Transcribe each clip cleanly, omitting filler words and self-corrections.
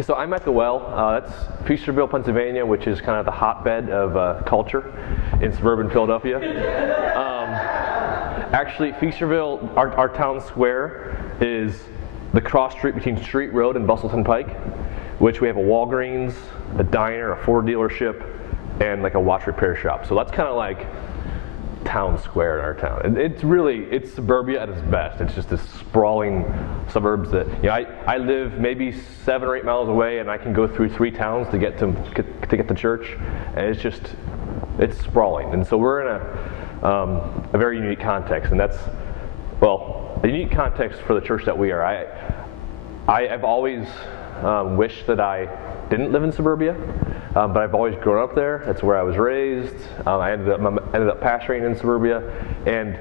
Okay, so I'm at the Well. That's Feasterville, Pennsylvania, which is kind of the hotbed of culture in suburban Philadelphia. Actually, Feasterville, our town square, is the cross street between Street Road and Bustleton Pike, which we have a Walgreens, a diner, a Ford dealership, and like a watch repair shop. So that's kind of like town square in our town. It's suburbia at its best. It's just this sprawling suburbs that, I live maybe 7 or 8 miles away, and I can go through 3 towns to get to church, and it's sprawling. And so we're in a very unique context, and that's, a unique context for the church that we are. I've always wished that I didn't live in suburbia, but I've always grown up there. That's where I was raised. I ended up pastoring in suburbia, and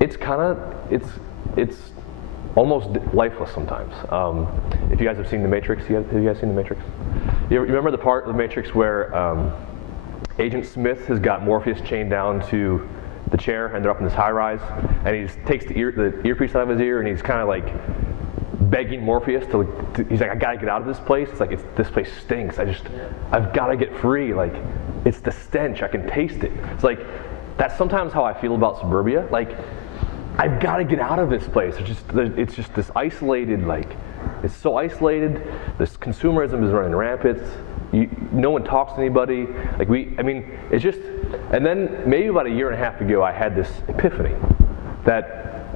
it's almost lifeless sometimes. If you guys have seen The Matrix, have you guys seen The Matrix? You remember the part of The Matrix where Agent Smith has got Morpheus chained down to the chair, and they're up in this high rise, and he just takes the earpiece out of his ear, and he's kind of like begging Morpheus he's like, I gotta get out of this place. It's like, this place stinks. I've gotta get free. Like, it's the stench. I can taste it. It's like, that's sometimes how I feel about suburbia. Like, I've gotta get out of this place. It's just this isolated, it's so isolated. This consumerism is running rampant. No one talks to anybody. It's just, and then maybe about 1.5 years ago, I had this epiphany that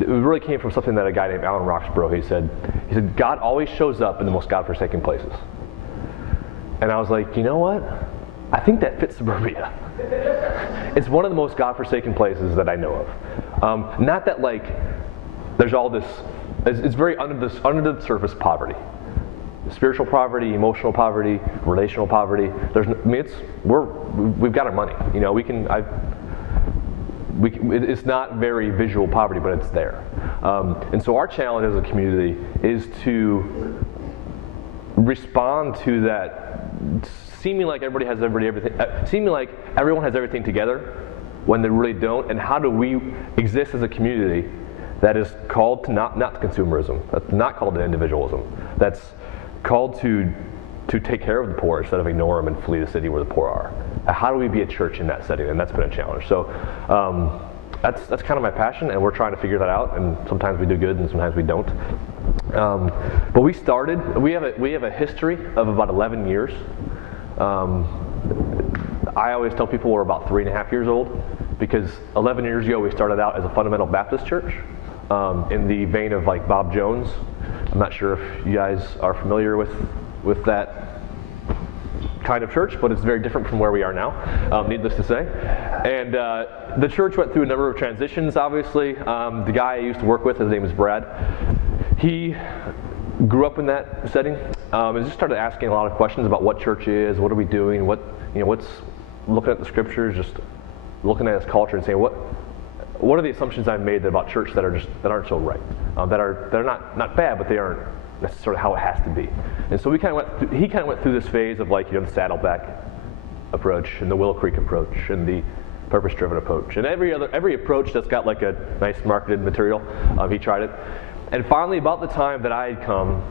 it really came from something that a guy named Alan Roxborough, he said, God always shows up in the most godforsaken places. And I was like, you know what? I think that fits suburbia. It's one of the most godforsaken places that I know of. Not that there's all this, it's very under the surface poverty. Spiritual poverty, emotional poverty, relational poverty. We've got our money. It's not very visual poverty, but it's there. And so our challenge as a community is to respond to that seeming like everyone has everything together when they really don't. And how do we exist as a community that is called to not to consumerism, that's not called to individualism, that's called to take care of the poor instead of ignore them and flee the city where the poor are. How do we be a church in that setting? And that's been a challenge. So that's kind of my passion, and we're trying to figure that out. And sometimes we do good, and sometimes we don't. But we have a history of about 11 years. I always tell people we're about 3.5 years old, because 11 years ago we started out as a fundamental Baptist church in the vein of like Bob Jones. I'm not sure if you guys are familiar with that kind of church, but it's very different from where we are now, needless to say. And the church went through a number of transitions, obviously. The guy I used to work with, his name is Brad. He grew up in that setting and just started asking a lot of questions about what church is, what are we doing, what's looking at the scriptures, just looking at his culture and saying, what are the assumptions I've made about church that aren't so right, that are not bad, but they aren't necessarily how it has to be. And so he kind of went through this phase of the Saddleback approach and the Willow Creek approach and the purpose-driven approach and every approach that's got like a nice marketed material. He tried it, and finally, about the time that I had come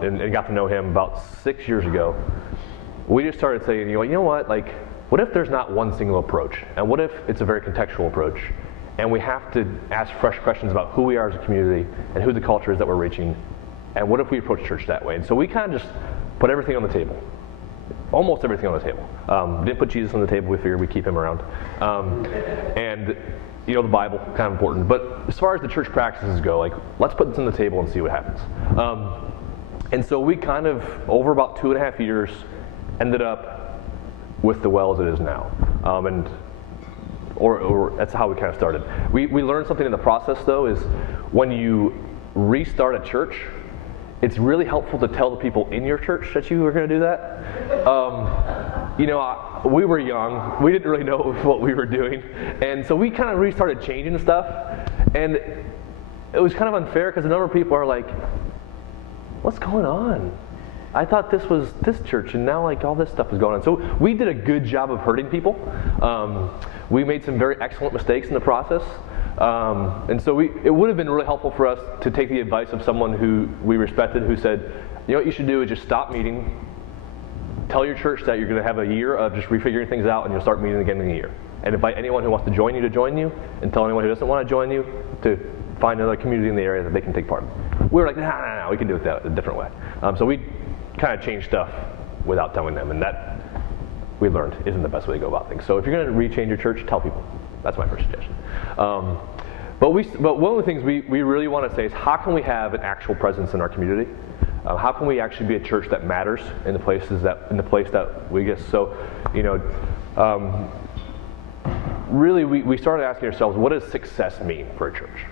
and got to know him about 6 years ago, we just started saying, you know what? What if there's not one single approach, and what if it's a very contextual approach, and we have to ask fresh questions about who we are as a community and who the culture is that we're reaching. And what if we approach church that way? And so we kind of just put everything on the table, almost everything on the table. Didn't put Jesus on the table. We figured we'd keep him around. And the Bible, kind of important. But as far as the church practices go, let's put this on the table and see what happens. And so we kind of, over about 2.5 years, ended up with the Well as it is now. Or that's how we kind of started. We learned something in the process, though, is when you restart a church, it's really helpful to tell the people in your church that you were going to do that. We were young. We didn't really know what we were doing. And so we kind of restarted changing stuff. And it was kind of unfair because a number of people are like, what's going on? I thought this was this church, and now all this stuff is going on. So we did a good job of hurting people. We made some very excellent mistakes in the process. And so it would have been really helpful for us to take the advice of someone who we respected, who said, you know what you should do is just stop meeting. Tell your church that you're going to have a year of just refiguring things out, and you'll start meeting again in a year. And invite anyone who wants to join you, and tell anyone who doesn't want to join you to find another community in the area that they can take part in. We were like, nah, we can do it a different way. So we kind of changed stuff without telling them, and that we learned isn't the best way to go about things. So if you're going to rechange your church, tell people. That's my first suggestion. But one of the things we really want to say is, how can we have an actual presence in our community? How can we actually be a church that matters in the place that we get? So, really, we started asking ourselves, what does success mean for a church?